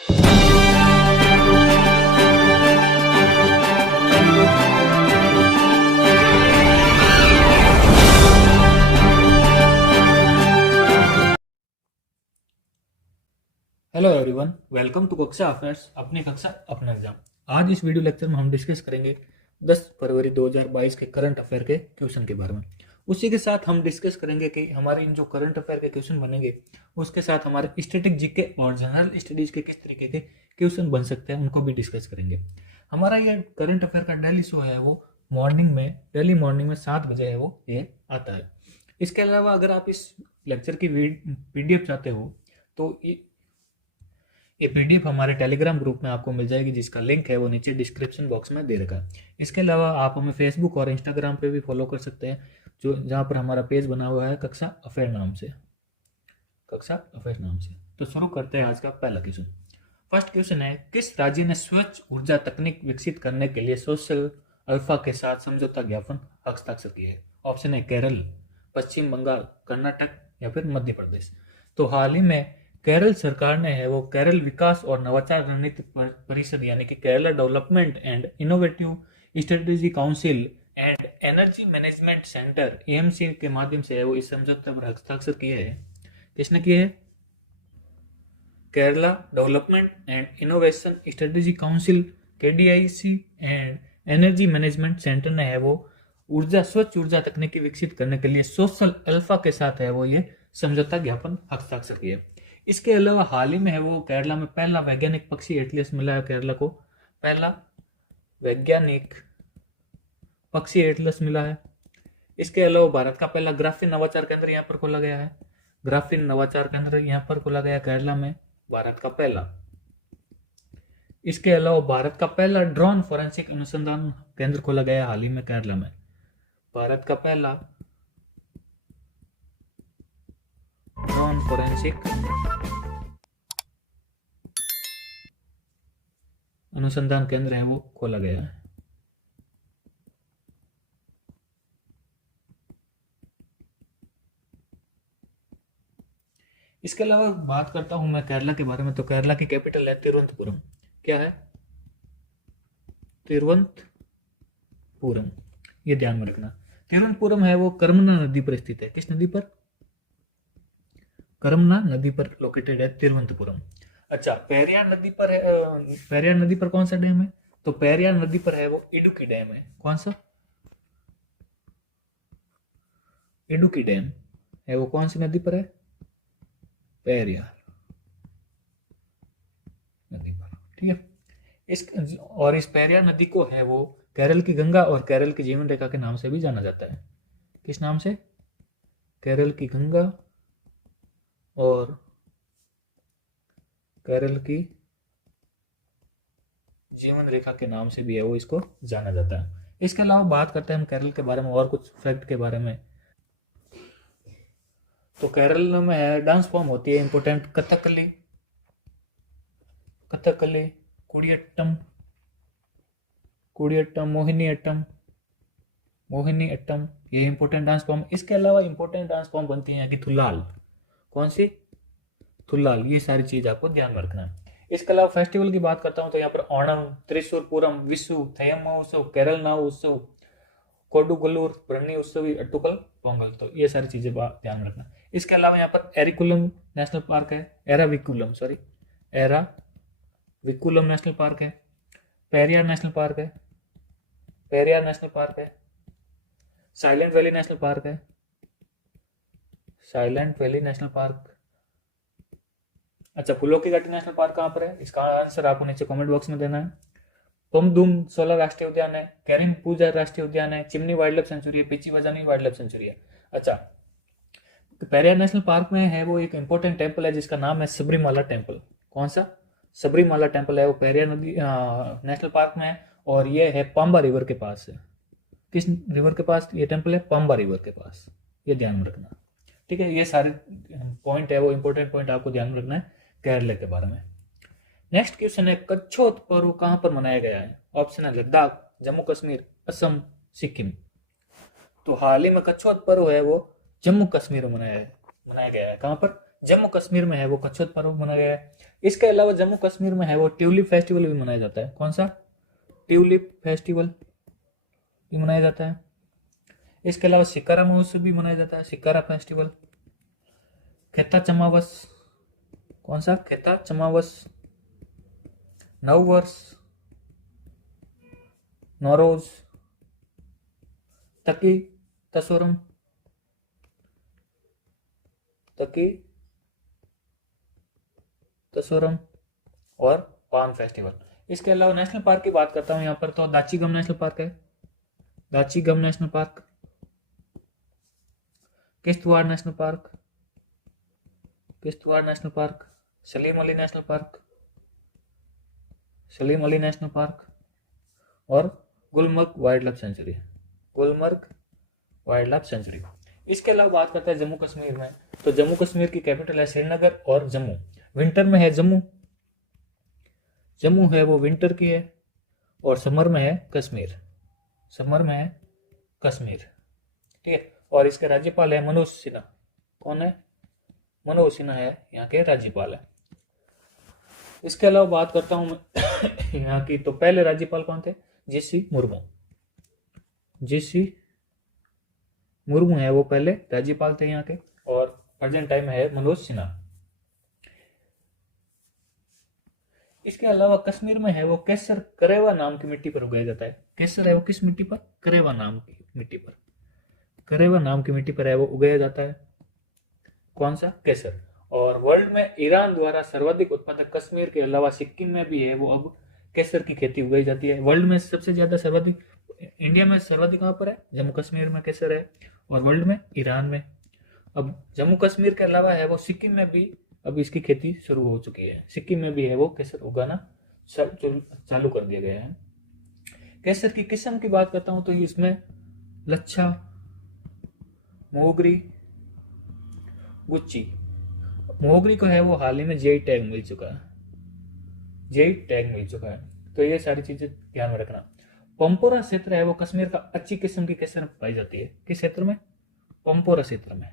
Hello everyone, welcome to कक्षा affairs, अपनी कक्षा अपना एग्जाम। आज इस वीडियो लेक्चर में हम डिस्कस करेंगे 10 फरवरी 2022 के करंट अफेयर के क्वेश्चन के बारे में। उसी के साथ हम डिस्कस करेंगे कि हमारे इन जो करंट अफेयर के क्वेश्चन बनेंगे उसके साथ हमारे स्टैटिक जीके और जनरल स्टडीज के किस तरीके के क्वेश्चन बन सकते हैं उनको भी डिस्कस करेंगे। हमारा ये करंट अफेयर का डेली शो है वो डेली मॉर्निंग में 7 बजे है वो ये आता है। इसके अलावा अगर आप इस लेक्चर की पीडीएफ चाहते हो तो ये पीडीएफ हमारे टेलीग्राम ग्रुप में आपको मिल जाएगी, जिसका लिंक है वो नीचे डिस्क्रिप्शन बॉक्स में दे रखा है। इसके अलावा आप हमें फेसबुक और इंस्टाग्राम पे भी फॉलो कर सकते हैं, जो जहाँ पर हमारा पेज बना हुआ है कक्षा अफेयर नाम से। तो शुरू करते हैं आज का पहला क्वेश्चन। फर्स्ट क्वेश्चन है, किस राज्य ने स्वच्छ ऊर्जा तकनीक विकसित करने के लिए सोशल अल्फा के साथ समझौता ज्ञापन हस्ताक्षर किए है? ऑप्शन है केरल, पश्चिम बंगाल, कर्नाटक या फिर मध्य प्रदेश। तो हाल ही में केरल सरकार ने है वो केरल विकास और नवाचार रणनीति परिषद यानी कि Kerala development and innovative strategy council and energy management centre AMC के माध्यम से है वो इस समझौते पर हस्ताक्षर किए हैं। किसने किए हैं? Kerala development and innovation strategy council KDIC and energy management centre ने है वो स्वच्छ ऊर्जा तकनीकी विकसित करने के लिए सोशल अल्फा के साथ है वो ये समझौता ज्ञापन हस्ताक्षर किए। इसके अलावा हाल ही में है वो केरला में पहला वैज्ञानिक पक्षी एटलस मिला है। केरला को पहला वैज्ञानिक पक्षी एटलस मिला है। इसके अलावा भारत का पहला ग्राफीन नवाचार केंद्र यहाँ पर खोला गया है। ग्राफीन नवाचार केंद्र यहाँ पर खोला गया केरला में, भारत का पहला। इसके अलावा भारत का पहला ड्रोन फोरेंसिक अनुसंधान केंद्र खोला गया हाल ही में केरला में। भारत का पहला ड्रोन फोरेंसिक अनुसंधान केंद्र है वो खोला गया है। इसके अलावा बात करता हूं मैं केरला के बारे में, तो केरला की कैपिटल है तिरुवनंतपुरम। क्या है? तिरुवनंतपुरम, ये ध्यान में रखना। तिरुवनंतपुरम है वो कर्मना नदी पर स्थित है। किस नदी पर? कर्मना नदी पर लोकेटेड है तिरुवनंतपुरम। अच्छा, पेरियार नदी पर है, पेरियार नदी पर कौन सा डैम है? तो पेरियार नदी पर है वो इडुक्की डैम है। कौन सा? इडुक्की डैम है वो कौन सी नदी पर है? पेरियार नदी पर। ठीक है। इस पेरियार नदी को है वो केरल की गंगा और केरल की जीवन रेखा के नाम से भी जाना जाता है। किस नाम से? केरल की गंगा और केरल की जीवन रेखा के नाम से भी है वो इसको जाना जाता है। इसके अलावा बात करते हैं हम केरल के बारे में और कुछ फैक्ट के बारे में। तो केरल में है डांस फॉर्म होती है इंपोर्टेंट कथकली, कुडियट्टम, मोहिनी अट्टम, ये इंपोर्टेंट डांस फॉर्म। इसके अलावा इंपोर्टेंट डांस फॉर्म बनती है कि थुलाल। कौन सी? थुलाल। ये सारी चीज आपको ध्यान में रखना है। इसके अलावा फेस्टिवल की बात करता हूं तो यहाँ पर ओणम, त्रिशूर पूरम, विशु, थयम महोत्सव, केरल नाव उत्सव, कोडुगलूर, ब्रह्मणी उत्सवी, अट्टुकल पोंगल, तो ये सारी चीजें ध्यान रखना। इसके अलावा यहाँ पर एरिकुलम नेशनल पार्क है, एराविकुलम नेशनल पार्क है, पेरियार नेशनल पार्क है, साइलेंट वैली नेशनल पार्क। अच्छा, फूलों की घाटी नेशनल पार्क कहाँ पर है? इसका आंसर आपको नीचे कमेंट बॉक्स में देना है। पोमदुम सोलर राष्ट्रीय उद्यान है, कैरिम पूजा राष्ट्रीय उद्यान है, चिमनी वाइल्ड लाइफ सेंचुरी है, पिची बजानी वाइल्ड लाइफ सेंचुरी है। अच्छा, पेरियार नेशनल पार्क में है वो एक इंपॉर्टेंट टेंपल है जिसका नाम है सबरीमाला टेंपल। कौन सा? सबरीमाला टेंपल है वो पेरियार नदी नेशनल पार्क में है और ये है पाम्बा रिवर के पास है। किस रिवर के पास ये टेंपल है? पाम्बा रिवर के पास। ये ध्यान में रखना। ठीक है, ये सारे पॉइंट है वो इंपॉर्टेंट पॉइंट आपको ध्यान में रखना है केरल के बारे में। नेक्स्ट क्वेश्चन है, कच्छोत पर्व कहां पर मनाया गया है? ऑप्शन है लद्दाख, जम्मू कश्मीर, असम, सिक्किम। तो हाल ही में कच्छोत पर्व है वो जम्मू कश्मीर में मनाया गया है। कहां पर? जम्मू कश्मीर में है वो कच्छोत पर्व मनाया गया है। इसके अलावा जम्मू कश्मीर में है वो ट्यूलिप फेस्टिवल भी मनाया जाता है। कौन सा? ट्यूलिप फेस्टिवल भी मनाया जाता है। इसके अलावा शिकारा महोत्सव भी मनाया जाता है, शिकारा फेस्टिवल। खेता चमावस, कौन सा? खेता चमावस। नव वर्ष, नौरोज, तकी तसोरम, तकी तसोरम और पान फेस्टिवल। इसके अलावा नेशनल पार्क की बात करता हूं यहाँ पर, तो दाचीगम नेशनल पार्क है, Dachigam national park. Kishtwar national park, Kishtwar national park. Salim Ali national park, Salim Ali national park. और Gulmarg wild life sanctuary, Gulmarg wild life sanctuary. इसके अलावा बात करते हैं जम्मू कश्मीर में, तो जम्मू कश्मीर की कैपिटल है श्रीनगर और जम्मू। विंटर में है जम्मू, जम्मू है वो विंटर की है, और समर में है कश्मीर, समर में है कश्मीर, ठीक है। और इसके राज्यपाल है मनोज सिन्हा। कौन है? मनोज सिन्हा है यहाँ के राज्यपाल है। इसके अलावा बात करता हूं मैं यहाँ की, तो पहले राज्यपाल कौन थे? जीसी मुर्मू, जीसी मुर्मू है वो पहले राज्यपाल थे यहाँ के, और प्रेजेंट टाइम है मनोज सिन्हा। इसके अलावा कश्मीर में है वो केसर करेवा नाम की मिट्टी पर उगाया जाता है। केसर है वो किस मिट्टी पर? करेवा नाम की मिट्टी पर, करेवा नाम की मिट्टी पर है वो उगाया जाता है। कौन सा? केसर। और वर्ल्ड में ईरान द्वारा सर्वाधिक उत्पादक कश्मीर के अलावा सिक्किम में भी है वो अब केसर की खेती उगाई जाती है। वर्ल्ड में सबसे ज्यादा सर्वाधिक, इंडिया में सर्वाधिक कहां पर है? जम्मू कश्मीर में केसर है, और वर्ल्ड में ईरान में। अब जम्मू कश्मीर के अलावा है वो सिक्किम में भी अब इसकी खेती शुरू हो चुकी है, सिक्किम में भी है वो केसर उगाना चालू कर दिया गया है। केसर की किस्म की बात करता हूं तो इसमें लच्छा, मोगरी, गुच्ची। मोगरी को है वो हाल ही में जीआई टैग मिल चुका है, जीआई टैग मिल चुका है, तो ये सारी चीजें ध्यान में रखना। पंपोरा क्षेत्र है वो कश्मीर का अच्छी किस्म की केसर पाई जाती है। किस क्षेत्र में? पंपोरा क्षेत्र में,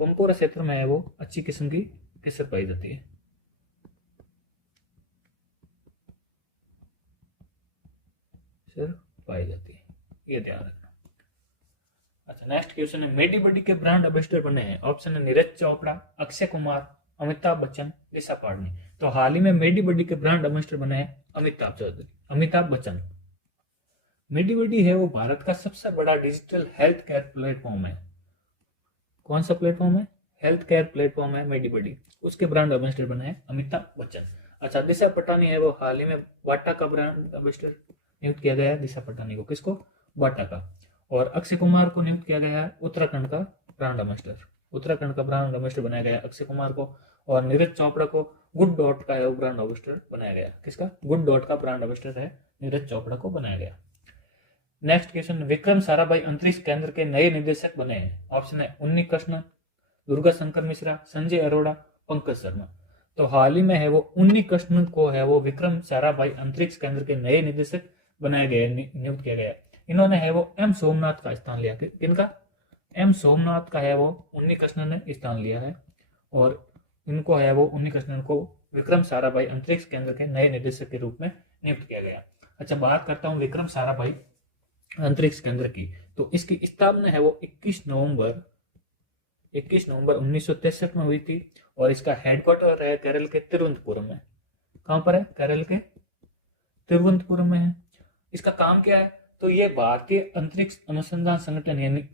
पंपोरा क्षेत्र में है वो अच्छी किस्म की केसर पाई जाती है। सर पाई जाती है, ये ध्यान रखना। अच्छा, नेक्स्ट क्वेश्चन है, मेडी बडी के ब्रांड एम्बेसडर बने हैं। ऑप्शन है नीरज चोपड़ा, अक्षय कुमार, अमिताभ बच्चन, दिशा पाटनी। तो हाल ही में मेडी बडी के ब्रांड एम्बेसडर बने हैं अमिताभ बच्चन। मेडी बडी है वो भारत का सबसे बड़ा डिजिटल हेल्थ केयर प्लेटफॉर्म है। कौन सा प्लेटफॉर्म है? हेल्थ केयर प्लेटफॉर्म है मेडी बडी, उसके ब्रांड एम्बेसडर बने हैं अमिताभ बच्चन। अच्छा, दिशा पटानी है वो हाल ही में बाटा का ब्रांड एम्बेसडर नियुक्त किया गया है। दिशा पटानी को, किसको? बाटा का। और अक्षय कुमार को नियुक्त किया गया है उत्तराखंड का ब्रांड एम्बेसडर, उत्तराखंड का ब्रांड एम्बेसडर बनाया गया अक्षय कुमार को। और नीरज चोपड़ा को गुड डॉट का है वो ब्रांड एम्बेसडर बनाया गया। किसका? गुड डॉट का ब्रांड एम्बेसडर है नीरज चोपड़ा को बनाया गया। नेक्स्ट क्वेश्चन, विक्रम साराभाई अंतरिक्ष केंद्र के नए निदेशक बने हैं। ऑप्शन है उन्नी कृष्ण, दुर्गा शंकर मिश्रा, संजय अरोड़ा, पंकज शर्मा। तो हाल ही में है वो उन्नी कृष्ण को है वो विक्रम साराभाई अंतरिक्ष केंद्र के नए निदेशक बनाए गए, नियुक्त किया गया। इन्होंने है वो एम सोमनाथ का स्थान लिया। किनका? एम सोमनाथ का है वो उन्नी कृष्ण ने स्थान लिया है, और इनको है वो उन्नी कृष्णन को विक्रम साराभाई अंतरिक्ष केंद्र के नए निदेशक के रूप में नियुक्त किया गया। अच्छा, बात करता हूँ विक्रम साराभाई अंतरिक्ष केंद्र की, तो इसकी स्थापना है वो 21 नवंबर 1963 में हुई थी, और इसका हेडक्वार्टर है केरल के तिरुवनंतपुरम में। कहां पर है? केरल के तिरुवनंतपुरम में है। इसका काम क्या है? तो ये भारतीय अंतरिक्ष अनुसंधान संगठन यानी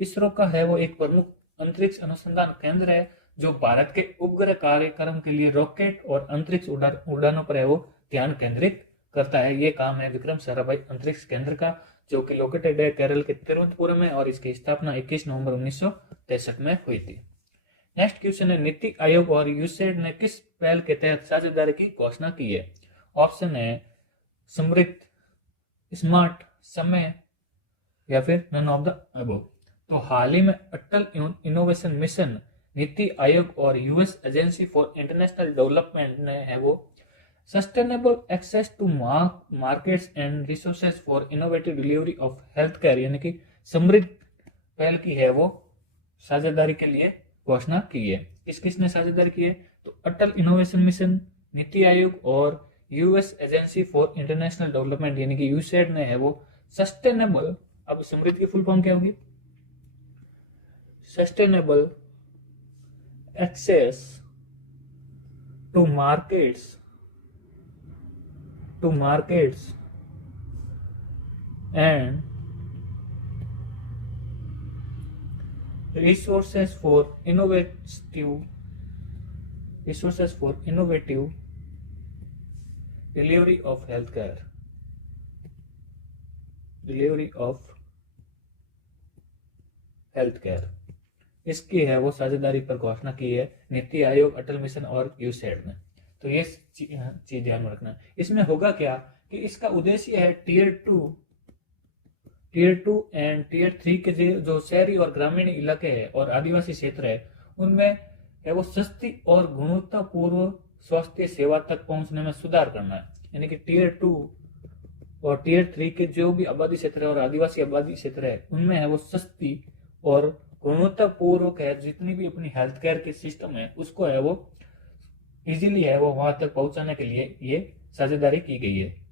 इसरो का है वो एक प्रमुख अंतरिक्ष अनुसंधान केंद्र है, जो भारत के उपग्रह कार्यक्रम के लिए रॉकेट और अंतरिक्ष उड़ानों पर है वो ध्यान केंद्रित करता है। ये काम है विक्रम साराभाई अंतरिक्ष केंद्र का, जो कि लोकेटेड है केरल के तिरुवनंतपुरम में, और इसकी स्थापना 21 नवंबर 1963 में हुई थी। नेक्स्ट क्वेश्चन है, नीति आयोग और यूसेड ने किस पहल के तहत साझेदारी की घोषणा की है? ऑप्शन है समृद्ध, स्मार्ट, समय, या फिर नन ऑफ द अबव। तो हाल ही में अटल इनोवेशन मिशन, नीति आयोग और US agency for international development ने है वो sustainable access to markets and resources for innovative delivery of health care यानी कि समृद्ध पहल की है वो साझेदारी के लिए घोषणा की है। किसने साझेदारी की है? तो अटल इनोवेशन मिशन, नीति आयोग और US agency for international development यानी कि यूसैइड ने है वो सस्टेनेबल, अब समृद्धि की फुल फॉर्म क्या होगी? Sustainable access to markets and resources for innovative delivery of healthcare इसकी है वो साझेदारी पर घोषणा की है नीति आयोग, अटल मिशन और यूसैइड ने। तो ये चीज ध्यान में रखना। इसमें होगा क्या कि इसका उद्देश्य है टीयर टू एंड टीयर 3 के जो शहरी और ग्रामीण इलाके हैं और आदिवासी क्षेत्र है उनमें है वो सस्ती और गुणवत्तापूर्ण स्वास्थ्य सेवा तक पहुंचने में सुधार करना है। यानी कि टीयर 2 और टीयर 3 के जो भी आबादी क्षेत्र है और आदिवासी आबादी क्षेत्र है उनमें है वो सस्ती और गुणवत्तापूर्वक है जितनी भी अपनी हेल्थ केयर की सिस्टम है उसको है वो इजीली है वो वहां तक पहुंचाने के लिए ये साझेदारी की गई है।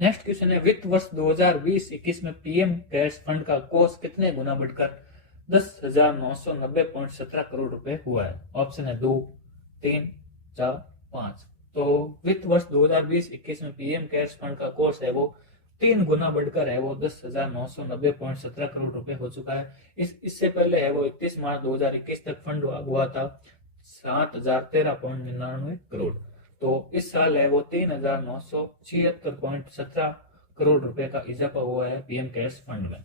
नेक्स्ट क्वेश्चन है, वित्त वर्ष 2020-21 में पीएम केयर्स फंड का कोष कितने गुना बढ़कर 10,990.17 करोड़ रुपए हुआ है? ऑप्शन है 2, 3, 4, 5। तो वित्त वर्ष 2020-21 में पीएम केयर्स फंड का कोष है वो 3 गुना बढ़कर है वो 10,990.17 करोड़ रुपए हो चुका है। इससे पहले है वो 31 मार्च 2021 तक फंड हुआ था 7,013.99 करोड़। तो इस साल है वो 3,976.17 करोड़ रुपए का इजाफा हुआ है पीएम केयर्स फंड में।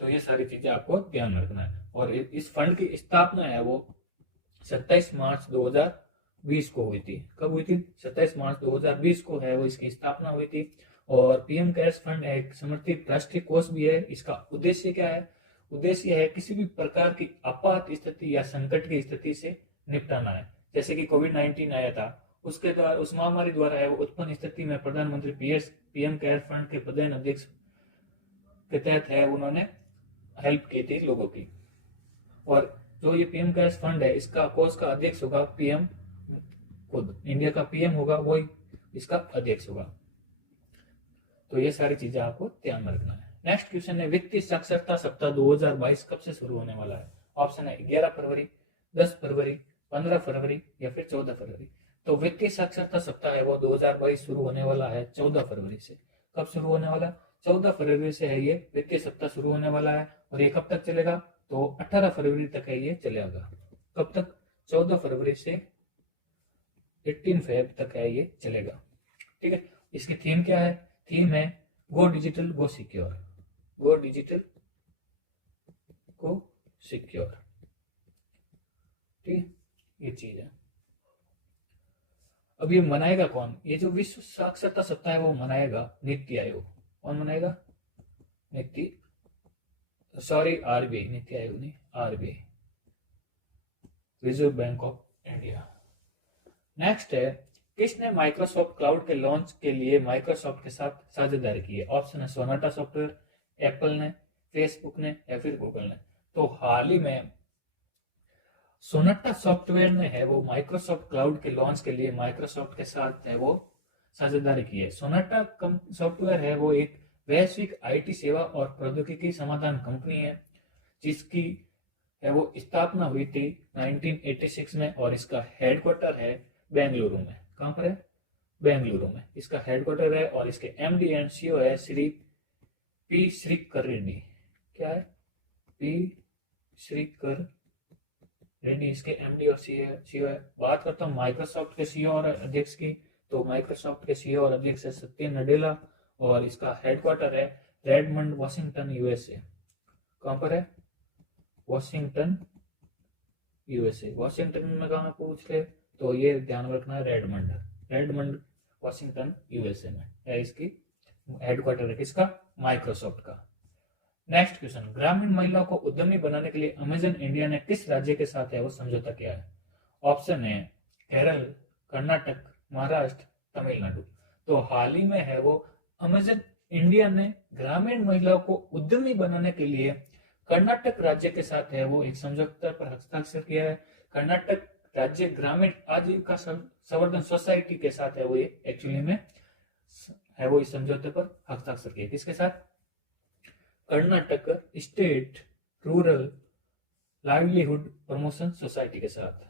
तो ये सारी चीजें आपको ध्यान में रखना है। और इस फंड की स्थापना है वो 27 मार्च 2020 को हुई थी। कब हुई थी? 27 मार्च 2020 को है वो इसकी स्थापना हुई थी। और पीएम केयर्स फंड एक समर्थित राष्ट्रीय कोष भी है। इसका उद्देश्य क्या है? उद्देश्य है किसी भी प्रकार की आपात स्थिति या संकट की स्थिति से निपटाना है। जैसे कि कोविड-19 आया था, उसके द्वारा उस महामारी द्वारा है वो उत्पन्न स्थिति में प्रधानमंत्री पीएम केयर फंड के प्रधान अध्यक्ष के तहत है उन्होंने हेल्प की थी लोगों की। और जो ये पीएम केयर्स फंड है इसका कोष का अध्यक्ष होगा पीएम खुद, इंडिया का पीएम होगा वही इसका अध्यक्ष होगा। तो ये सारी चीजें आपको ध्यान में रखना है। नेक्स्ट क्वेश्चन है, वित्तीय साक्षरता सप्ताह 2022 कब से शुरू होने वाला है? ऑप्शन है 11 फरवरी, 10 फरवरी, 15 फरवरी या फिर 14 फरवरी। तो वित्तीय साक्षरता सप्ताह है वो 2022 शुरू होने वाला है 14 फरवरी से। कब शुरू होने वाला? 14 फरवरी से है ये वित्तीय सप्ताह शुरू होने वाला है। और ये कब तक चलेगा? तो 18 फरवरी तक है ये चलेगा। कब तक? 14 फरवरी से 18 फेब तक है ये चलेगा। ठीक है। इसकी थीम क्या है? थीम है गो डिजिटल गो सिक्योर। गो डिजिटल गो सिक्योर। ठीक है, ये चीज है। अब ये मनाएगा कौन? ये जो विश्व साक्षरता सप्ताह है वो मनाएगा नीति आयोग। कौन मनाएगा? आरबीआई, नीति आयोग नहीं, RBI, reserve bank of India. Next है, किसने माइक्रोसॉफ्ट क्लाउड के लॉन्च के लिए माइक्रोसॉफ्ट के साथ साझेदारी की है? ऑप्शन है सोनाटा सॉफ्टवेयर, एप्पल ने, फेसबुक ने या फिर गूगल ने। तो हाल ही में सोनाटा सॉफ्टवेयर ने है वो माइक्रोसॉफ्ट क्लाउड के लॉन्च के लिए माइक्रोसॉफ्ट के साथ है वो साझेदारी की है। सोनाटा सॉफ्टवेयर है वो एक वैश्विक आईटी सेवा और प्रौद्योगिकी समाधान कंपनी है जिसकी है वो स्थापना हुई थी 1986 में और इसका हेडक्वार्टर है बेंगलुरु में। कहां पर है? बेंगलुरु में इसका हेडक्वार्टर है। और इसके एमडी एंड सीईओ है श्री पी श्रीकर रेड्डी। क्या है? पी श्रीकर रेड्डी इसके एमडी और सीईओ है। बात करता हूँ माइक्रोसॉफ्ट के सीईओ और अध्यक्ष की, तो माइक्रोसॉफ्ट के सीईओ और अध्यक्ष है सत्य नडेला और इसका हेडक्वार्टर है रेडमंड, वॉशिंगटन, यूएसए। कहां पर है? Washington, USA. वॉशिंगटन में कहा पूछ ले तो ये ध्यान रखना है रेडमंड वॉशिंगटन यूएसए में है इसकी हेडक्वार्टर है किसका? माइक्रोसॉफ्ट का। नेक्स्ट क्वेश्चन, ग्रामीण महिलाओं को उद्यमी बनाने के लिए अमेजन इंडिया ने किस राज्य के साथ है वो समझौता किया है? ऑप्शन है केरल, कर्नाटक, महाराष्ट्र, तमिलनाडु। तो हाल ही में है वो अमेजन इंडिया ने ग्रामीण महिलाओं को उद्यमी बनाने के लिए कर्नाटक राज्य के साथ है वो एक समझौते पर हस्ताक्षर किया है। कर्नाटक राज्य ग्रामीण आजीविका संवर्धन सोसाइटी के साथ है वो ये एक्चुअली में है वो इस समझौते पर हस्ताक्षर किया। किसके साथ? Karnataka state rural livelihood promotion society के साथ,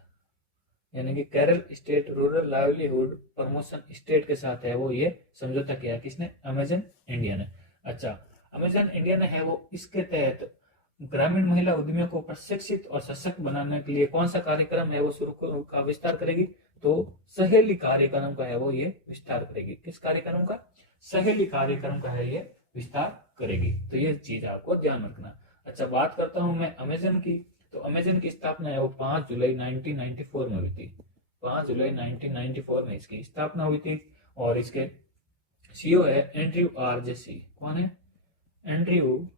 यानी कि Kerala state rural livelihood promotion state के साथ है वो ये समझौता किया। किसने? अमेजन इंडिया ने। अच्छा, अमेजन इंडिया ने है वो इसके तहत ग्रामीण महिला उद्यमियों को प्रशिक्षित और सशक्त बनाने के लिए कौन सा कार्यक्रम है वो शुरू का विस्तार करेगी? तो सहेली कार्यक्रम का है वो ये विस्तार करेगी। किस कार्यक्रम का? सहेली कार्यक्रम का है ये विस्तार करेगी। तो ये चीज आपको ध्यान रखना। अच्छा, बात करता हूं मैं अमेजन की। तो अमेजन की स्थापना है वो 5 जुलाई 1994 में हुई थी। 5 जुलाई 1994 में इसकी स्थापना हुई थी और इसके सीईओ है एंड्रयू आर जेसी। कौन है? एंड्रयू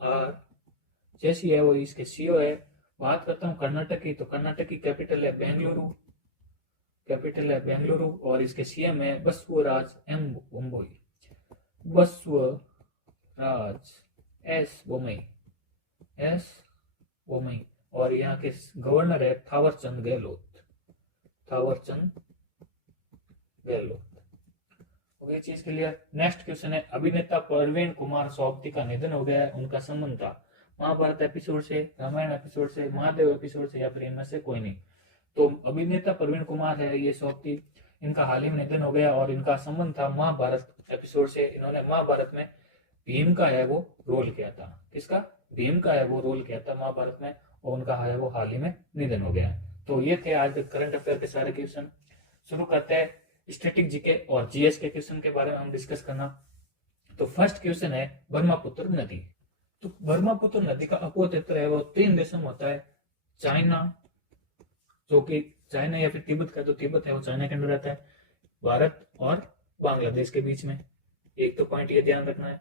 आर जेसी है वो इसके सीईओ है। बात करता हूँ कर्नाटक की। तो कर्नाटक की कैपिटल है बेंगलुरु, और इसके सीएम है बसवराज एम बोम्मई, बसवराज एस बोम्मई। और यहाँ के गवर्नर है थावरचंद गहलोत। हो गई चीज क्लियर। नेक्स्ट क्वेश्चन है, अभिनेता प्रवीण कुमार सोबती का निधन हो गया है, उनका संबंध था महाभारत एपिसोड से, रामायण एपिसोड से, महादेव एपिसोड से, या फिर इनमें से कोई नहीं। तो अभिनेता प्रवीण कुमार है ये सोबती, इनका हाल ही में निधन हो गया और इनका संबंध था महाभारत एपिसोड से। इन्होंने महाभारत में भीम का है वो रोल किया था। किसका? भीम का है वो रोल किया था महाभारत में, और उनका है वो हाल ही में निधन हो गया। तो ये थे आज करंट अफेयर के सारे क्वेश्चन। शुरू करते हैं स्टैटिक जीके और जीएस के क्वेश्चन के बारे में हम डिस्कस करना। तो फर्स्ट क्वेश्चन है ब्रह्मपुत्र नदी। तो ब्रह्मपुत्र नदी का अपोक्षेत्र है वो 3 देशों में होता है। चाइना, जो कि चाइना या फिर तिब्बत का, जो तिब्बत है वो चाइना के अंदर रहता है, भारत और बांग्लादेश के बीच में। एक तो पॉइंट ये ध्यान रखना है।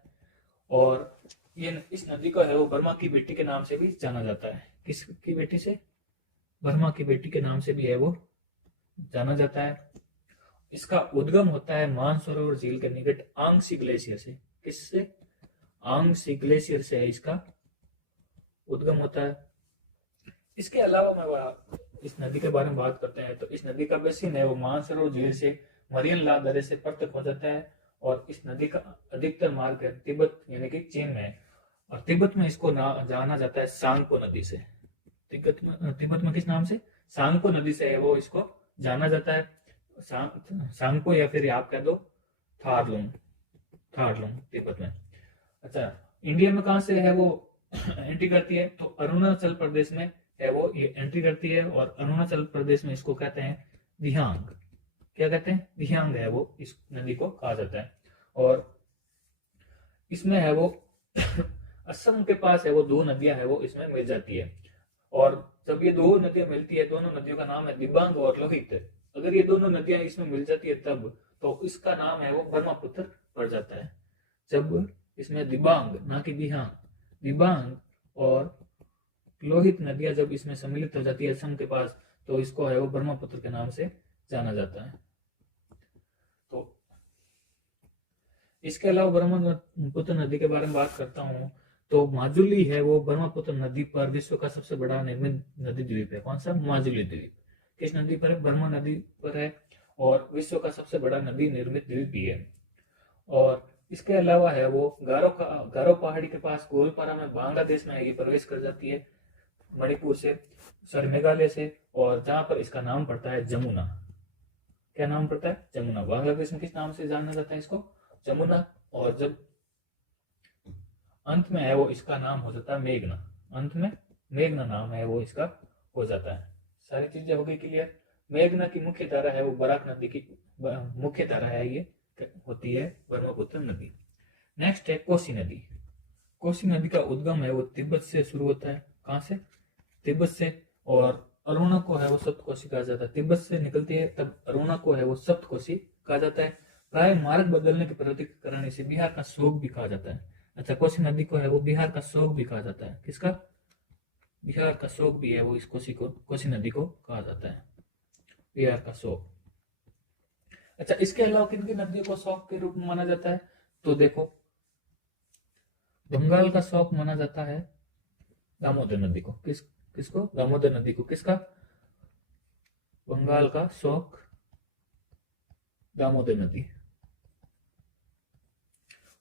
और ये इस नदी को है वो बर्मा की बेटी के नाम से भी जाना जाता है। किसकी बेटी से? बर्मा की बेटी के नाम से भी है वो जाना जाता है। इसका उद्गम होता है मानसरोवर झील के निकट आंगसी ग्लेशियर से। किससे? आंगसी ग्लेशियर से है इसका उद्गम होता है। इसके अलावा मैं इस नदी के बारे में बात करते हैं। तो इस नदी का बेसिन है वो मानसरोवर झील से मरियन ला दर्रे से पृथक हो जाता है, और इस नदी का अधिकतर मार्ग है तिब्बत यानी कि चीन में, और तिब्बत में इसको जाना जाता है सांगपो नदी से। तिब्बत में किस नाम से? सांगपो नदी से है वो इसको जाना जाता है। सांगपो या फिर आप कह दो थारलुंग तिब्बत में। अच्छा, इंडिया में कहां से है वो एंट्री करती है? तो अरुणाचल प्रदेश में है वो ये एंट्री करती है, और अरुणाचल प्रदेश में इसको कहते हैं दिहांग। क्या कहते हैं? दिहांग है वो इस नदी को कहा जाता है। और इसमें है वो असम के पास है वो 2 नदियां है वो इसमें मिल जाती है, और जब ये 2 नदियां मिलती है, दोनों नदियों का नाम है दिबांग और लोहित। अगर ये दोनों नदियां इसमें मिल जाती है तब तो इसका नाम है वो ब्रह्मपुत्र पड़ जाता है। जब इसमें दिबांग, ना कि दिहांग, दिबांग और लोहित नदियां जब इसमें सम्मिलित हो जाती है असम के पास, तो इसको है वो ब्रह्मपुत्र के नाम से जाना जाता है। तो इसके अलावा ब्रह्मपुत्र नदी के बारे में बात करता हूँ। तो माजुली है वो ब्रह्मपुत्र नदी पर विश्व का सबसे बड़ा निर्मित नदी द्वीप है। कौन सा? माजुली द्वीप। किस नदी पर है? ब्रह्मा नदी पर है, और विश्व का सबसे बड़ा नदी निर्मित द्वीप भी है। और इसके अलावा है वो गारो पहाड़ी के पास गोलपारा में बांग्लादेश में ये प्रवेश कर जाती है, मणिपुर से, सॉरी मेघालय से, और जहां पर इसका नाम पड़ता है जमुना। क्या नाम पड़ता है? जमुना। बांग्लादेश में किस नाम से जाना जाता है इसको? जमुना। और जब अंत में है वो इसका नाम हो जाता है मेघना। अंत में मेघना नाम है वो इसका हो जाता है। सारी चीजें हो गई क्लियर। मेघना की मुख्य धारा है वो बराक नदी की मुख्य धारा है, ये होती है ब्रह्मपुत्र नदी। नेक्स्ट है कोसी नदी। कोसी नदी का उद्गम है वो तिब्बत से शुरू होता है। कहां से? तिब्बत से। और अरुणा को है वो सप्तकोशी कहा जाता है। तिब्बत से निकलती है तब अरुणा को है वो सप्तकोशी कहा जाता है। प्राय मार्ग बदलने के प्रतीक कारण इसे बिहार का शोक भी कहा जाता है। अच्छा, कोसी नदी को है वो बिहार का शोक भी कहा जाता है। किसका? बिहार का शोक भी है वो इस कोसी नदी को कहा जाता है, बिहार का शोक। अच्छा, इसके अलावा किन किन नदियों को शोक के रूप में माना जाता है? तो देखो, बंगाल का शोक माना जाता है, दामोदर नदी को। किसको? दामोदर नदी को। किसका? बंगाल का शोक दामोदर नदी।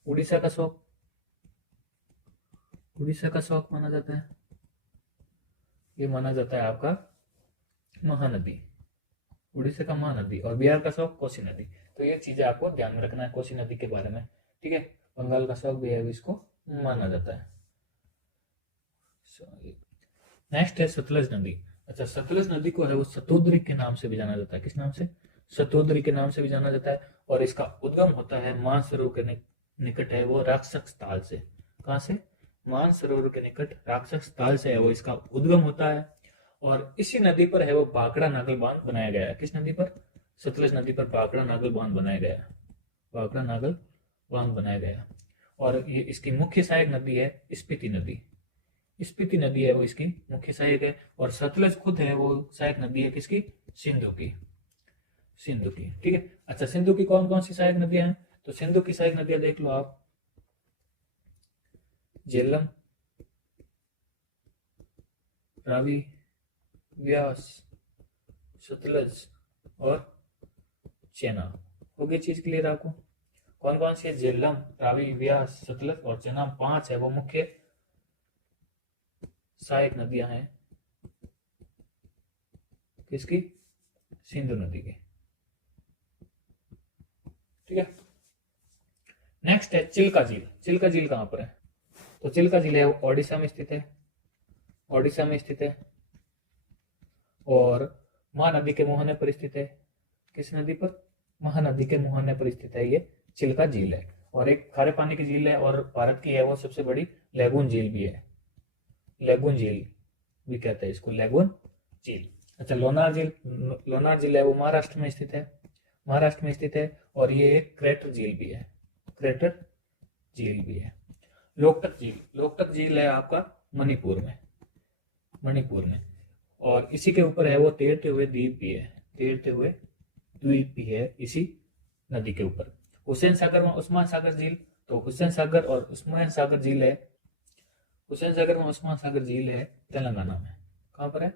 उड़ीसा का शोक, उड़ीसा का शोक माना जाता है, ये माना जाता है आपका महानदी, उड़ीसा का महानदी। और बिहार का शोक कोसी नदी। तो ये चीजें आपको ध्यान में रखना है कोसी नदी के बारे में, ठीक है। बंगाल का शोक भी है, इसको माना जाता है। नेक्स्ट है सतलज नदी। अच्छा, सतलज नदी को है वो सतोदरी के नाम से भी जाना जाता है। किस नाम से? सतोदरी के नाम से भी जाना जाता है। और इसका उद्गम होता है मानसरोवर के निकट है वो राक्षस ताल से। कहां से? मानसरोवर के निकट राक्षस ताल से है वो इसका उद्गम होता है। और इसी नदी पर है वो भाखड़ा नागल बांध बनाया गया है। किस नदी पर? सतलज नदी पर भाखड़ा नागल बांध बनाया गया है। भाखड़ा नागल बांध बनाया गया। और ये इसकी मुख्य सहायक नदी है स्पीति नदी। स्पीति नदी है वो इसकी मुख्य सहायक है। और सतलज खुद है वो सहायक नदी है किसकी? सिंधु की। सिंधु की, ठीक है। अच्छा, सिंधु की कौन कौन सी सहायक नदियां हैं? तो सिंधु की सहायक नदियां देख लो आप, झेलम, रावी, व्यास, सतलज और चेनाब। हो गई चीज क्लियर आपको? कौन कौन सी है? झेलम, रावी, व्यास, सतलज और चेनाब, 5 है वो मुख्य सहायक नदियां हैं किसकी? सिंधु नदी की, ठीक है। नेक्स्ट है चिल्का झील। चिल्का झील कहां पर है? तो चिल्का झील है वो ओडिशा में स्थित है। ओडिशा में स्थित है और महानदी के मुहाने पर स्थित है। किस नदी पर? महानदी के मुहाने पर स्थित है ये चिल्का झील है। और एक खारे पानी की झील है और भारत की है वो सबसे बड़ी लैगून झील भी है। लैगून झील भी कहते हैं इसको, लैगून झील। अच्छा, लोनार झील। लोनार झील है वो महाराष्ट्र में स्थित है। महाराष्ट्र में स्थित है और ये एक क्रेटर झील भी है। क्रेटर झील भी है। लोकटक झील। लोकटक झील है आपका मणिपुर में। मणिपुर में। और इसी के ऊपर है वो तैरते हुए द्वीप भी है। तैरते हुए द्वीप भी है इसी नदी के ऊपर। हुसैन सागर में उस्मान सागर झील। तो हुसैन सागर और उस्मान सागर झील है, हुसैन सागर में उस्मान सागर झील है तेलंगाना में। कहां पर है?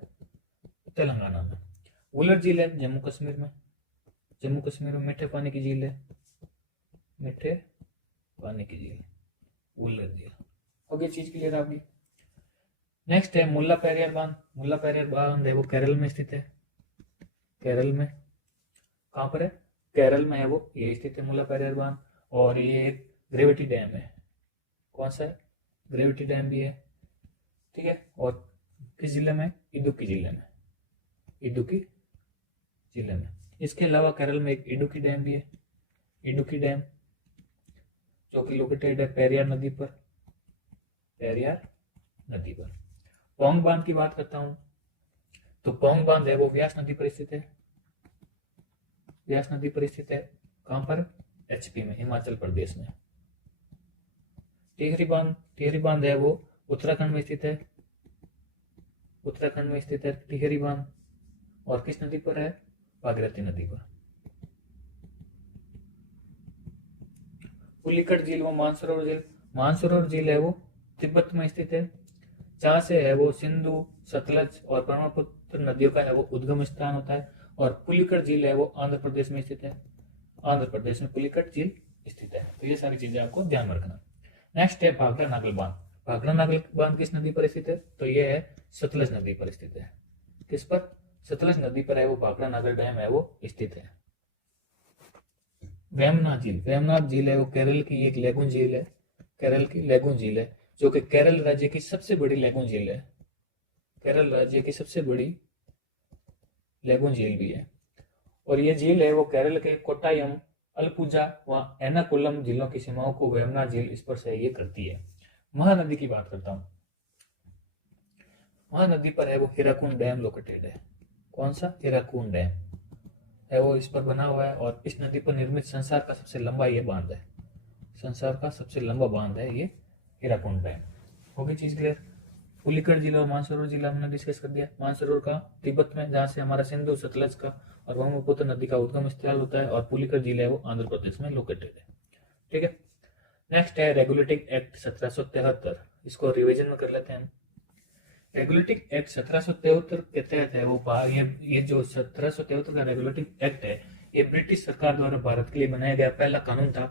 तेलंगाना में। वुलर झील है जम्मू कश्मीर में। जम्मू कश्मीर में मीठे पानी की झील है, मीठे पानी की झील, वुलर झील। हो गई चीज क्लियर आपकी? नेक्स्ट है मुल्ला पेरियार बांध। मुल्ला पेरियार बांध है वो केरल में स्थित है। केरल में। कहां पर है? केरल में है वो, ये स्थित है मुल्ला पेरियार बांध। और ये एक ग्रेविटी डैम है। कौन सा है? ग्रेविटी डैम भी है, ठीक है। और किस जिले में? इडुक्की जिले में। इडुक्की जिले में। इसके अलावा केरल में एक इडुक्की डैम भी है। इडुक्की डैम जो कि लोकेटेड है पेरियार नदी पर। पेरियार नदी पर। पोंग बांध की बात करता हूं तो पोंग बांध है वो व्यास नदी पर स्थित है। व्यास नदी पर स्थित है। कहां पर? एचपी में, हिमाचल प्रदेश में। टिहरी बांध। टिहरी बांध है वो उत्तराखंड में स्थित है। उत्तराखंड में स्थित है टिहरी बांध। और किस नदी पर है? भागीरथी नदी पर। पुलिकट झील व मानसरोवर झील। मानसरोवर झील है वो तिब्बत में स्थित है, जहां से है वो सिंधु, सतलज और ब्रह्मपुत्र नदियों का है वो उद्गम स्थान होता है। और पुलिकट झील है वो आंध्र प्रदेश में स्थित है। आंध्र प्रदेश में पुलिकट झील स्थित है। तो ये सारी चीजें आपको ध्यान में रखना। नेक्स्ट है भाखड़ा नागल बांध। भाखड़ा नागल बांध किस नदी पर स्थित है? तो ये है सतलज नदी पर स्थित है। किस पर? सतलज नदी पर है वो भाखड़ा नागल डैम है वो स्थित है। वेमनाथ झील। वेमनाथ झील है वो केरल की एक लैगून झील है। केरल की लैगून झील है जो कि केरल राज्य की सबसे बड़ी लैगून झील है। केरल राज्य की सबसे बड़ी लैगून झील भी है। और ये झील है वो केरल के कोट्टायम, अलपुजा व एर्नाकुलम झीलों की सीमाओं को वेमनाथ झील स्पर्श है ये करती है। महानदी की बात करता हूं। महानदी पर है वो हीराकुंड डैम लोकेटेड है। कौन सा? हीराकुंड डैम है वो इस पर बना हुआ है। और इस नदी पर निर्मित संसार का सबसे लंबा ये बांध है। संसार का सबसे लंबा बांध है ये हीराकुंड डैम। हो गई चीज क्लियर? पुलिकट जिला और मानसरोवर जिला हमने डिस्कस कर दिया। मानसरोवर का तिब्बत में, जहां से हमारा सिंधु, सतलज का और ब्रह्मपुत्र नदी का उद्गम स्थल होता है। और पुलिकट जिला है वो आंध्र प्रदेश में लोकेटेड है, ठीक है। नेक्स्ट है रेगुलेटिंग एक्ट 1773। इसको रिविजन में कर लेते हैं। रेगुलेटिंग एक्ट 1773 के तहत है वो ये जो 1773 का रेगुलेटिंग एक्ट है, ये ब्रिटिश सरकार द्वारा भारत के लिए बनाया गया पहला कानून था।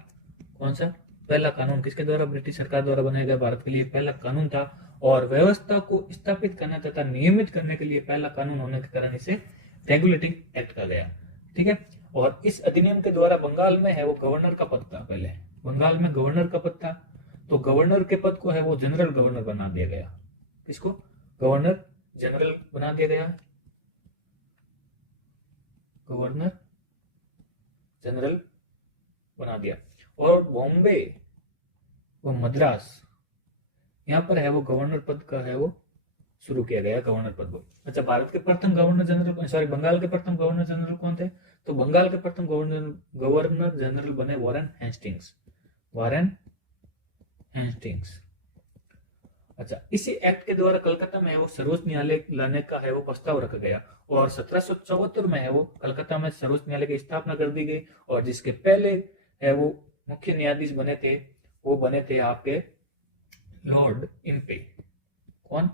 कौन सा पहला कानून? किसके द्वारा? ब्रिटिश सरकार द्वारा बनाया गया भारत के लिए पहला कानून था। और व्यवस्था को स्थापित करने तथा नियमित करने के लिए पहला कानून होने के कारण इसे रेगुलेटिंग एक्ट कहा गया। ठीक है। और इस अधिनियम के द्वारा बंगाल में है वो गवर्नर का पद था। पहले बंगाल में गवर्नर का पद था, तो गवर्नर के पद को है वो जनरल गवर्नर बना दिया गया। किसको? गवर्नर जनरल बना दिया गया, गवर्नर जनरल बना दिया। और बॉम्बे व मद्रास यहाँ पर है वो गवर्नर पद का है वो शुरू किया गया, गवर्नर पद को। अच्छा, भारत के प्रथम गवर्नर जनरल, सॉरी, बंगाल के प्रथम गवर्नर जनरल कौन थे? तो बंगाल के प्रथम गवर्नर जनरल बने वॉरेन हेस्टिंग्स, वॉरेन हेस्टिंग्स। अच्छा, इसी एक्ट के द्वारा कलकत्ता में है वो सर्वोच्च न्यायालय लाने का है वो प्रस्ताव रखा गया। और 1774 में है वो कलकत्ता में सर्वोच्च न्यायालय की स्थापना कर दी गई। और जिसके पहले है वो मुख्य न्यायाधीश बने थे, वो बने थे आपके लॉर्ड इम्पे। कौन?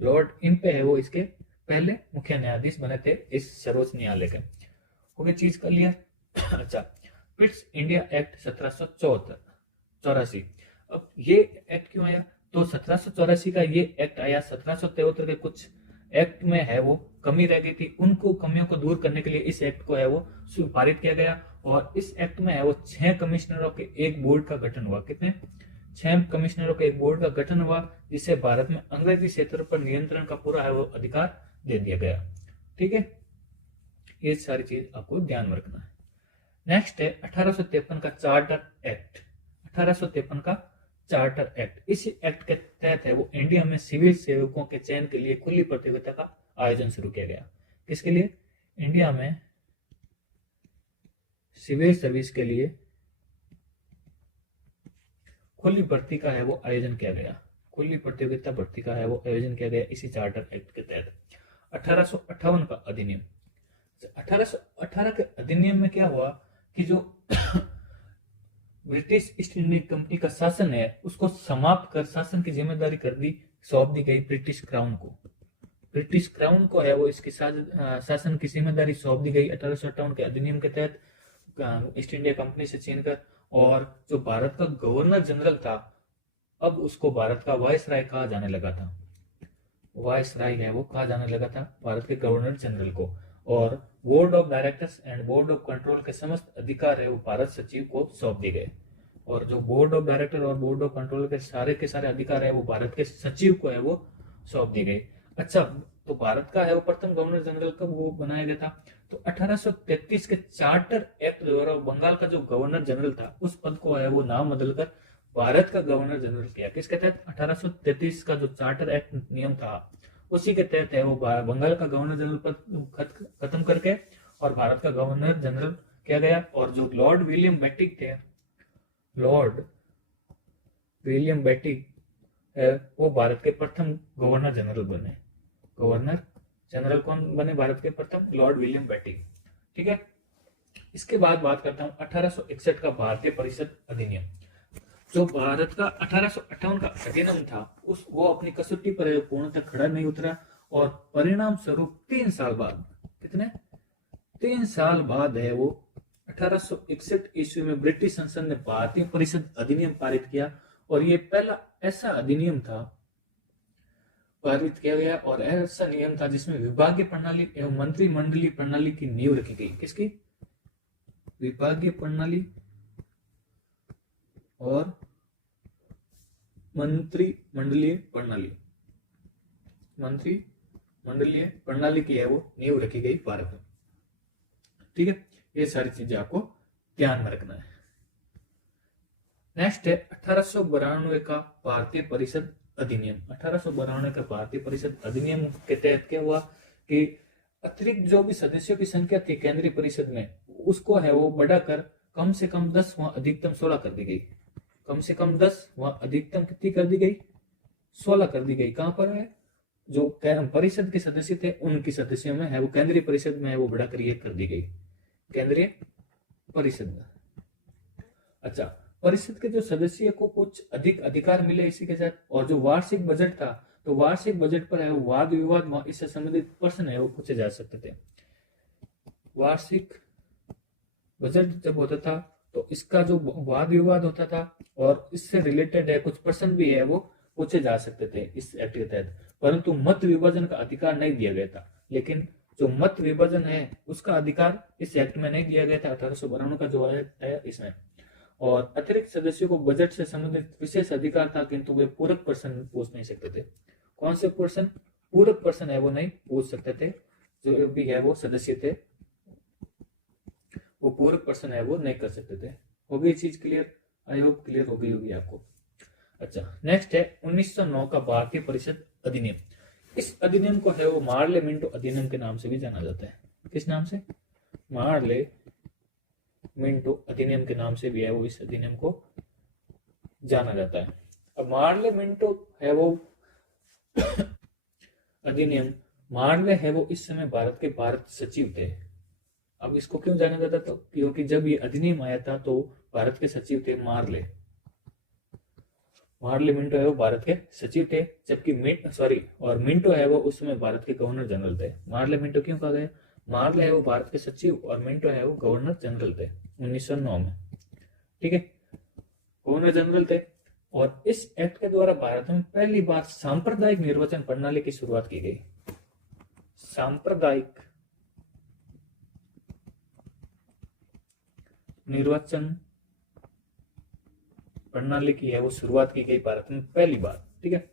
लॉर्ड इम्पे है वो इसके पहले मुख्य न्यायाधीश बने थे इस सर्वोच्च न्यायालय के। हो गया चीज कर लिया। अच्छा, पिट्स इंडिया एक्ट 1784। अब ये एक्ट क्यों आया? तो 1784 का ये एक्ट आया। 1773 के कुछ एक्ट में है वो कमी रह गई थी, उनको कमियों को दूर करने के लिए इस एक्ट को है वो पारित किया गया। और इस एक्ट में है वो 6 कमिश्नरों के एक बोर्ड का गठन हुआ। कितने? 6 कमिश्नरों के एक बोर्ड का गठन हुआ, जिससे भारत में अंग्रेजी क्षेत्र पर नियंत्रण का पूरा है वो अधिकार दे दिया गया। ठीक है, ये सारी चीज आपको ध्यान में रखना है। नेक्स्ट है 1853 का चार्टर एक्ट। 1853 का चार्टर एक्ट, इस एक्ट के तहत है वो इंडिया में सिविल सेवकों के चयन के लिए खुली प्रतियोगिता का आयोजन शुरू किया गया। किसके लिए? इंडिया में सिविल सर्विस के लिए खुली भर्ती का है वो आयोजन किया गया। खुली प्रतियोगिता भर्ती का है वो आयोजन किया गया इसी चार्टर एक्ट के तहत। 1858 का अधिनियम। 1818 के अधिनियम में क्या हुआ कि जो ब्रिटिश ईस्ट इंडिया कंपनी का शासन है उसको समाप्त कर शासन की जिम्मेदारी सौंप दी गई ब्रिटिश क्राउन को। ब्रिटिश क्राउन को है वो इसकी शासन की जिम्मेदारी सौंप दी गई 1858 के अधिनियम के तहत ईस्ट इंडिया कंपनी से छीन कर। और जो भारत का गवर्नर जनरल था, अब उसको भारत का वायसराय कहा जाने लगा था। वायसराय है वो कहा जाने लगा था भारत के गवर्नर जनरल को। और board of directors and board of control के समस्त अधिकार है वो भारत सचिव को सौंप दिए गए। और जो बोर्ड ऑफ डायरेक्टर और बोर्ड ऑफ कंट्रोल के सारे अधिकार है वो भारत के सचिव को है वो सौंप दिए गए। अच्छा, तो भारत का है वो प्रथम गवर्नर जनरल कब वो बनाया गया था? तो 1833 के चार्टर एक्ट द्वारा बंगाल का जो गवर्नर जनरल था उस पद को है वो नाम बदलकर भारत का गवर्नर जनरल किया। किसके तहत? 1833 का जो चार्टर एक्ट नियम था उसी के तहत है वो बंगाल का गवर्नर जनरल पद खत्म करके और भारत का गवर्नर जनरल किया गया। और जो लॉर्ड विलियम बेटिक थे, लॉर्ड विलियम बेटिक है वो भारत के प्रथम गवर्नर जनरल बने। गवर्नर जनरल कौन बने भारत के प्रथम? Lord William Bentinck. ठीक है, इसके बाद बात करता हूं 1861 का भारतीय परिषद अधिनियम। जो भारत का 1858 का अधिनियम था वो अपनी कसौटी पर पूर्णतः खड़ा नहीं उतरा। और परिणाम स्वरूप 3 साल बाद, कितने? 3 साल बाद है वो 1861 ईस्वी में ब्रिटिश संसद ने भारतीय परिषद अधिनियम पारित किया। और ये पहला ऐसा अधिनियम था पारित किया गया और ऐसा नियम था जिसमें विभागीय प्रणाली एवं मंत्रिमंडलीय प्रणाली की नींव रखी गई। किसकी? विभागीय प्रणाली और मंत्रिमंडलीय प्रणाली की है वो नींव रखी गई भारत में। ठीक है, ये सारी चीजें आपको ध्यान में रखना है। नेक्स्ट है 1892 का भारतीय परिषद अधिनियम। 1892 का भारतीय परिषद अधिनियम के तहत क्या हुआ कि अतिरिक्त जो भी सदस्यों की संख्या थी केंद्रीय परिषद में उसको है वो बढ़ाकर कम से कम 10 व अधिकतम 16 कर दी गई। कम से कम 10 व अधिकतम कितनी कर दी गई? 16 कर दी गई। कहां पर है? जो परिषद के सदस्य थे उनकी सदस्यों में है वो केंद्रीय परिषद में है वो बढ़ाकर ये कर दी गई, केंद्रीय परिषद में। अच्छा, परिषद के जो सदस्य को कुछ अधिक अधिकार मिले इसी के साथ। और जो वार्षिक बजट था तो वार्षिक बजट पर है वो वाद विवाद इससे संबंधित प्रश्न है वो पूछे जा सकते थे। वार्षिक बजट जब होता था तो इसका जो वाद विवाद होता था और इससे रिलेटेड है कुछ प्रश्न भी है वो पूछे जा सकते थे इस एक्ट के तहत, परंतु मत विभाजन का अधिकार नहीं दिया गया था। लेकिन जो मत विभाजन है उसका अधिकार इस एक्ट में नहीं दिया गया था, 1892 का जो एक्ट है इसमें। और अतिरिक्त सदस्यों को बजट से संबंधित विशेष अधिकार था, किंतु वे पूरक प्रश्न पूछ नहीं सकते थे। कौन से प्रश्न? पूरक प्रश्न है वो नहीं पूछ सकते थे। जो भी है वो सदस्य थे वो पूरक प्रश्न है वो नहीं कर सकते थे। हो गई चीज क्लियर? आई होप क्लियर हो गई होगी आपको। अच्छा, नेक्स्ट है 1909 का भारतीय परिषद अधिनियम। इस अधिनियम को है वो मार्ले मिंटो अधिनियम के नाम से भी जाना जाता है। किस नाम से? मार्ले मिंटो अधिनियम के नाम से भी है वो इस अधिनियम को जाना जाता है। अब मार्ले मिंटो है वो अधिनियम, मार्ले है वो इस समय भारत के भारत सचिव थे। अब इसको क्यों जाना जाता था? क्योंकि जब ये अधिनियम आया था तो भारत के सचिव थे मार्ले मिंटो है वो भारत के सचिव थे, जबकि मिंटो है वो उस समय भारत के गवर्नर जनरल थे। मार्ले मिंटो क्यों कहा गया? मार्ले है वो भारत के सचिव और मिंटो है वो गवर्नर जनरल थे 1909 में। ठीक है, गवर्नर जनरल थे। और इस एक्ट के द्वारा भारत में पहली बार सांप्रदायिक निर्वाचन प्रणाली की शुरुआत की गई। सांप्रदायिक निर्वाचन प्रणाली की है वो शुरुआत की गई भारत में पहली बार। ठीक है,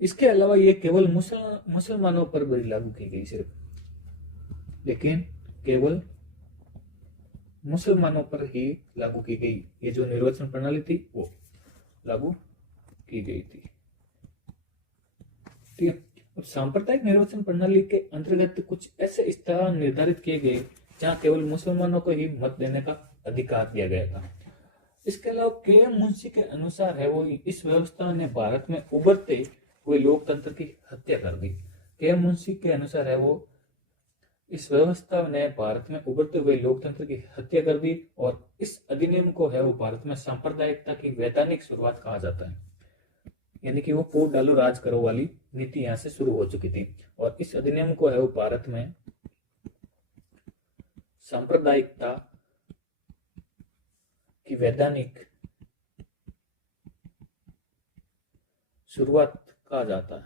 इसके अलावा ये केवल मुसलमानों पर भी लागू की गई सिर्फ, लेकिन केवल मुसलमानों पर ही लागू की गई। ये जो निर्वाचन प्रणाली थी वो लागू की गई थी। ठीक है, अब सांप्रदायिक निर्वाचन प्रणाली के अंतर्गत कुछ ऐसे स्थान निर्धारित किए गए जहां केवल मुसलमानों को ही मत देने का अधिकार दिया गया था। इसके अलावा के.एम. मुंशी के अनुसार है वो इस व्यवस्था ने भारत में उभरते हुए लोकतंत्र की हत्या कर दी। के.एम. मुंशी के अनुसार है वो इस व्यवस्था ने भारत में उभरते हुए लोकतंत्र की हत्या कर दी और इस अधिनियम को है वो भारत में सांप्रदायिकता की वैधानिक शुरुआत कहा जाता है। यानी कि वो वोट डालो राज करो वाली नीति यहाँ से शुरू हो चुकी थी और इस अधिनियम को है वो भारत में सांप्रदायिकता की वैधानिक शुरुआत कहा जाता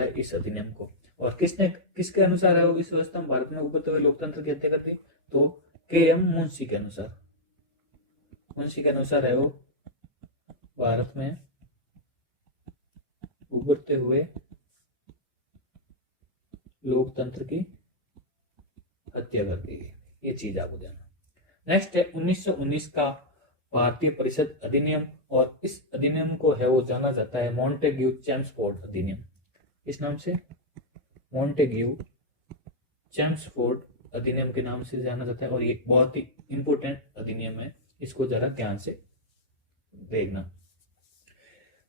है इस अधिनियम को। और किसके अनुसार है वो इस व्यवस्था में भारत में उभरते हुए लोकतंत्र की हत्या कर दी? तो के.एम. मुंशी के अनुसार है वो भारत में उभरते हुए लोकतंत्र की हत्या कर दी। ये चीज आपको ध्यान। नेक्स्ट है 1919 का भारतीय परिषद अधिनियम और इस अधिनियम को है वो जाना जाता है मॉन्टेग्यू चेम्सफोर्ड अधिनियम। इस नाम से मॉन्टेग्यू चेम्सफोर्ड अधिनियम के नाम से जाना जाता है और ये बहुत ही इंपोर्टेंट अधिनियम है, इसको जरा ध्यान से देखना।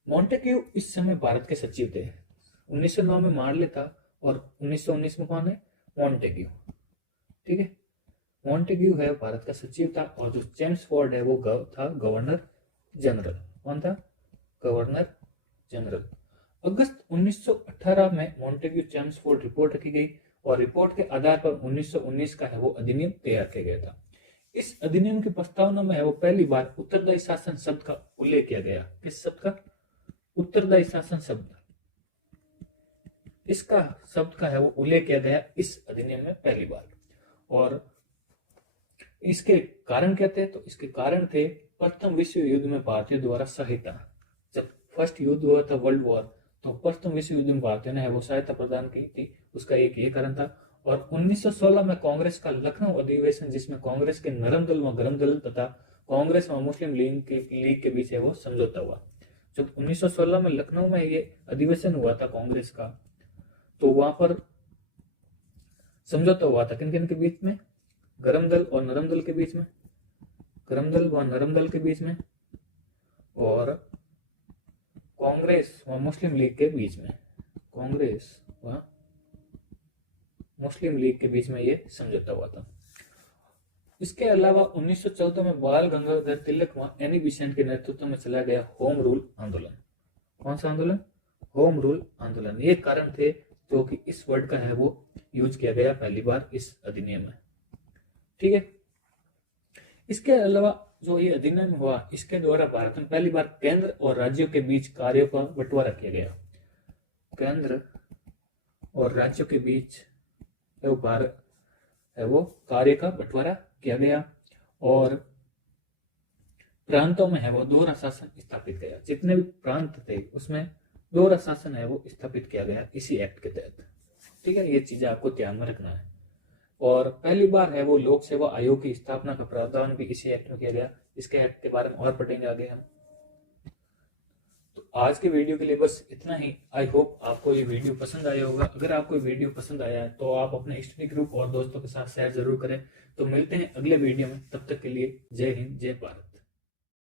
मॉन्टेग्यू इस समय भारत के सचिव थे। 1909 में मार्ले था और 1919 में कौन है? मॉन्टेग्यू। ठीक है, मॉन्टेग्यू है भारत का सचिव था और जो चेम्सफोर्ड है वो था गवर्नर जनरल। कौन था? Governor general. अगस्त 1918 में मॉन्टेग्यू चेम्सफोर्ड रिपोर्ट रखी गई और रिपोर्ट के आधार पर 1919 का है वो अधिनियम तैयार किया गया था। इस अधिनियम की प्रस्तावना में है वो पहली बार उत्तरदायी शासन शब्द का उल्लेख किया गया। किस शब्द का? उत्तरदायी शासन शब्द। इसका शब्द का है वो उल्लेख किया गया इस अधिनियम में पहली बार। और इसके कारण क्या थे? तो इसके कारण थे प्रथम विश्व युद्ध में भारतीयों द्वारा सहायता। जब फर्स्ट युद्ध हुआ था वर्ल्ड वॉर, तो प्रथम विश्व युद्ध में भारतीयों ने वो सहायता प्रदान की थी, उसका एक ये कारण था। और 1916 में कांग्रेस का लखनऊ अधिवेशन, जिसमें कांग्रेस के नरम दल व गरम दल तथा कांग्रेस व मुस्लिम लीग के बीच वो समझौता हुआ। जब 1916 में लखनऊ में ये अधिवेशन हुआ था कांग्रेस का, तो वहां पर समझौता हुआ था किन किन के बीच में? गरम दल और नरम दल के बीच में, गरम दल व नरम दल के बीच में, और कांग्रेस व मुस्लिम लीग के बीच में, कांग्रेस व मुस्लिम लीग के बीच में ये समझौता हुआ था। इसके अलावा 1914 में बाल गंगाधर तिलक व एनी बेसेंट के नेतृत्व में चलाया गया होम रूल आंदोलन। कौन सा आंदोलन? होम रूल आंदोलन। ये कारण थे जो कि इस वर्ड का है वो यूज किया गया पहली बार इस अधिनियम में। ठीक है। इसके अलावा जो ये अधिनियम हुआ, इसके द्वारा भारत में पहली बार केंद्र और राज्यों के बीच कार्यों का बंटवारा किया गया। केंद्र और राज्यों के बीच जो भारत है वो कार्य का बंटवारा किया गया और प्रांतों में है वो दोहरा शासन स्थापित किया। जितने भी प्रांत थे उसमें दोहरा शासन है वो स्थापित किया गया इसी एक्ट के तहत। ठीक है, ये चीजें आपको ध्यान में रखना है। और पहली बार है वो लोक सेवा आयोग की स्थापना का प्रावधान भी इसी एक्ट में किया गया। इसके एक्ट के बारे में और पढ़ेंगे आगे हम। तो आज के वीडियो के लिए बस इतना ही। आई होप आपको ये वीडियो पसंद आया होगा। अगर आपको ये वीडियो पसंद आया है तो आप अपने स्टडी ग्रुप और दोस्तों के साथ शेयर जरूर करें। तो मिलते हैं अगले वीडियो में, तब तक के लिए जय हिंद, जय भारत।